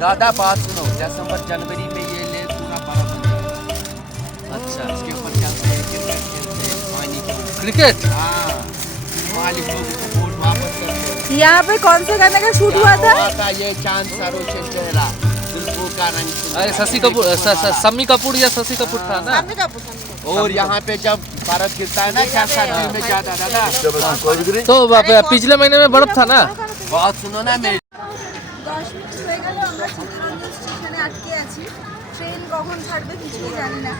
दादा बात सुनो, दिसंबर जनवरी में ये ले पूरा बड़ा बन जाएगा। अच्छा, इसके ऊपर चलते हैं, क्रिकेट खेलते हैं, पानी के ऊपर। क्रिकेट। हाँ, मालिक लोग इसको बोट वापस करते हैं। यहाँ पे कौन से गाने का शूट हुआ था? ये चांद सा रोशन चेहरा, दिलकों का रंग सुनहरा। अरे शशि कपूर, शम्मी कपूर या शशि कपूर था ना। और यहाँ पे जब बर्फ गिरता है ना, क्या सर्दी में ज्यादा दादा, तो पिछले महीने में बर्फ था ना। बहुत सुनो ना मेरी। 10 মিনিট হয়ে গেল আমরা চিত্তরঞ্জন স্টেশনে আটকে আছি। ট্রেন কখন ছাড়বে কিছুই জানি না।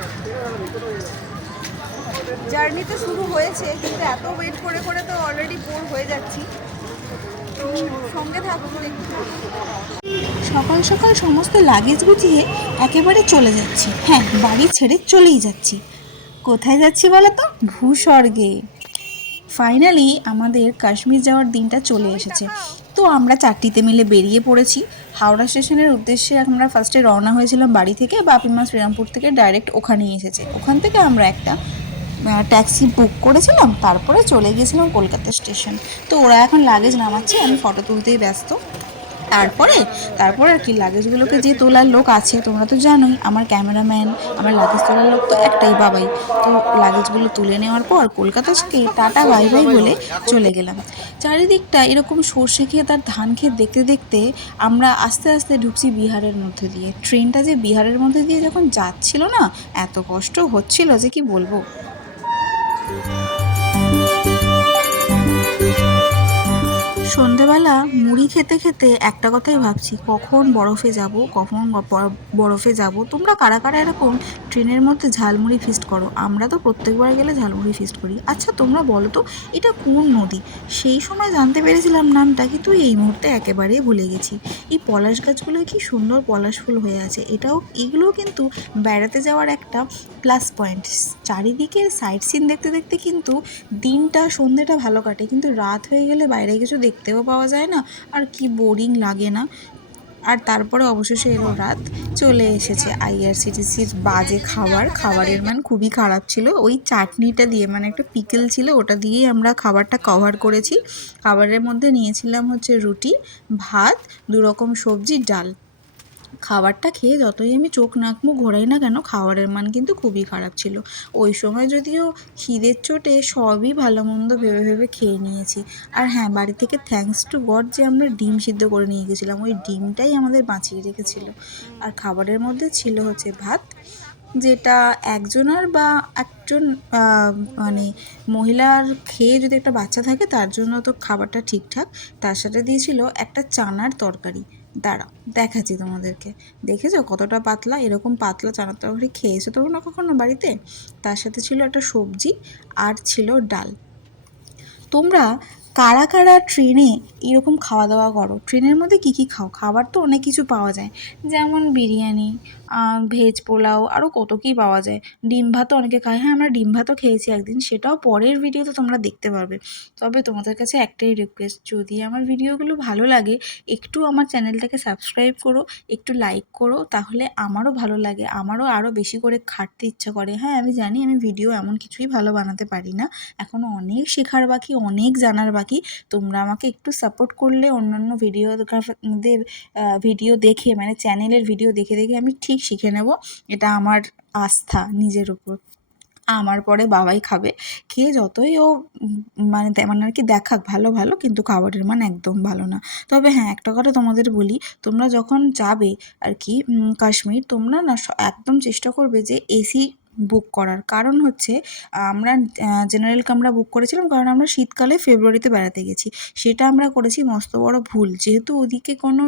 জার্নি তো শুরু হয়েছে, কিন্তু এত ওয়েট করে করে তো অলরেডি বোর হয়ে যাচ্ছি। তো সঙ্গে থাকুন, দেখতে থাকুন। সকাল সকাল সমস্ত লাগেজ গুছিয়ে একেবারে চলে যাচ্ছি। হ্যাঁ, বাড়ি ছেড়ে চলেই যাচ্ছি। কোথায় যাচ্ছি বলো তো? ভূস্বর্গে। ফাইনালি আমাদের কাশ্মীর যাওয়ার দিনটা চলে এসেছে। তো আমরা 4টিতে মিলে বেরিয়ে পড়েছি। হাওড়া স্টেশনের উদ্দেশ্যে আমরা ফার্স্টে রওনা হয়েছিলাম বাড়ি থেকে। বাপিমা শ্রীরামপুর থেকে ডাইরেক্ট ওখানেই এসেছে। ওখান থেকে আমরা একটা ট্যাক্সি বুক করেছিলাম, তারপরে চলে গিয়েছিলাম কলকাতা স্টেশন। তো ওরা এখন লাগেজ নামাচ্ছে, আমি ফটো তুলতেই ব্যস্ত। তারপরে আর কি লাগেজগুলোকে যে তোলার লোক আছে তোমরা তো জানোই, আমার ক্যামেরাম্যান, আমার লাগেজ তোলার লোক তো একটাই, বাবাই। তো লাগেজগুলো তুলে নেওয়ার পর কলকাতা থেকে টাটা বাই বাই বলে চলে গেলাম। চারিদিকটা এরকম সর্ষে ক্ষেত আর ধান ক্ষেত দেখতে দেখতে আমরা আস্তে আস্তে ঢুকছি বিহারের মধ্যে দিয়ে। ট্রেনটা যে বিহারের মধ্যে দিয়ে যখন যাচ্ছিল না, এত কষ্ট হচ্ছিল যে কি বলবো। সন্ধেবেলা মুড়ি খেতে খেতে একটা কথাই ভাবছি, কখন বরফে যাব, কখন বরফে যাব। তোমরা কারা কারা এরকম ট্রেনের মধ্যে ঝালমুড়ি ফিস্ট করো? আমরা তো প্রত্যেকবার গেলে ঝালমুড়ি ফিস্ট করি। আচ্ছা তোমরা বলো তো, এটা কোন নদী? সেই সময় জানতে পেরেছিলাম নামটা, কিন্তু এই মুহূর্তে একেবারেই ভুলে গেছি। এই পলাশ গাছগুলো কি সুন্দর পলাশ ফুল হয়ে আছে। এগুলোও কিন্তু বেড়াতে যাওয়ার একটা প্লাস পয়েন্ট। চারিদিকের সাইট সিন দেখতে দেখতে কিন্তু দিনটা, সন্ধ্যেটা ভালো কাটে, কিন্তু রাত হয়ে গেলে বাইরে কিছু দেখতেও পাওয়া যায় না, আর কি বোরিং লাগে না। আর তারপরে অবশেষে এলো রাত, চলে এসেছে আইআরসিটিসির বাজে খাবারের মান খুবই খারাপ ছিল। ওই চাটনিটা দিয়ে, মানে একটা পিকেল ছিল, ওটা দিয়েই আমরা খাবারটা কভার করেছি। খাবারের মধ্যে নিয়েছিলাম হচ্ছে রুটি, ভাত, 2 রকম সবজি, ডাল। খাবারটা খেয়ে যতই আমি চোখ নাক মুখ ঘোরাই না কেন, খাবারের মান কিন্তু খুবই খারাপ ছিল। ওই সময় যদিও খিদের চোটে সবই ভালো মন্দ ভেবে ভেবে খেয়ে নিয়েছি। আর হ্যাঁ, বাড়ি থেকে থ্যাঙ্কস টু গড যে আমরা ডিম সিদ্ধ করে নিয়ে গেছিলাম, ওই ডিমটাই আমাদের বাঁচিয়ে রেখেছিল। আর খাবারের মধ্যে ছিল হচ্ছে ভাত, যেটা একজনের বা একজন মানে মহিলার খেয়ে যদি একটা বাচ্চা থাকে তার জন্য তো খাবারটা ঠিকঠাক। তার সাথে দিয়েছিল একটা চানার তরকারি। দাঁড়াও দেখাচ্ছি তোমাদেরকে। দেখেছো কতটা পাতলা? এরকম পাতলা চানার তরকারি খেয়েছো তোমরা কখনো বাড়িতে? তার সাথে ছিল একটা সবজি আর ছিল ডাল। তোমরা কারা কারা ট্রেনে এরকম খাওয়া দাওয়া করো? ট্রেনের মধ্যে কী কী খাও? খাবার তো অনেক কিছু পাওয়া যায়, যেমন বিরিয়ানি, ভেজ পোলাও, আরও কত কী পাওয়া যায়। ডিম ভাতও অনেকে খায়। হ্যাঁ, আমরা ডিম ভাতও খেয়েছি একদিন, সেটাও পরের ভিডিওতে তোমরা দেখতে পারবে। তবে তোমাদের কাছে একটাই রিকোয়েস্ট, যদি আমার ভিডিওগুলো ভালো লাগে একটু আমার চ্যানেলটাকে সাবস্ক্রাইব করো, একটু লাইক করো, তাহলে আমারও ভালো লাগে, আমারও আরও বেশি করে খাটতে ইচ্ছা করে। হ্যাঁ, আমি জানি আমি ভিডিও এমন কিছুই ভালো বানাতে পারি না, এখনও অনেক শেখার বাকি, অনেক জানার বাকি। তোমরা আমাকে একটু সাপোর্ট করলে অন্যান্য ভিডিওগ্রাফারদের ভিডিও দেখে, মানে চ্যানেলের ভিডিও দেখে দেখে আমি ঠিক শিখে নেব। এটা আমার আস্থা নিজের উপর। আমার পরে বাবাই খাবে। খেয়ে যতই ও মানে আর কি দেখাক ভালো ভালো, কিন্তু খাবারের মান একদম ভালো না। তবে হ্যাঁ, একটা কথা তোমাদের বলি, তোমরা যখন যাবে আর কি কাশ্মীর, তোমরা না একদম চেষ্টা করবে যে এসি বুক করার। কারণ হচ্ছে আমরা জেনারেল কামরা বুক করেছিলাম, কারণ আমরা শীতকালে ফেব্রুয়ারিতে বেড়াতে গেছি। সেটা আমরা করেছি মস্ত বড় ভুল। যেহেতু ওদিকে কোনো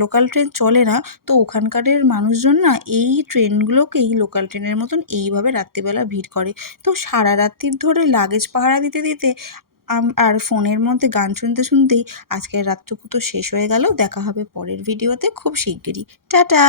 লোকাল ট্রেন চলে না, তো ওখানকারের মানুষজন না এই ট্রেনগুলোকেই লোকাল ট্রেনের মতন এইভাবে রাত্রিবেলা ভিড় করে। তো সারা রাত্রির ধরে লাগেজ পাহারা দিতে দিতে আর ফোনের মধ্যে গান শুনতে শুনতেই আজকের রাতটুকু তো শেষ হয়ে গেল। দেখা হবে পরের ভিডিওতে খুব শিগগিরই। টাটা।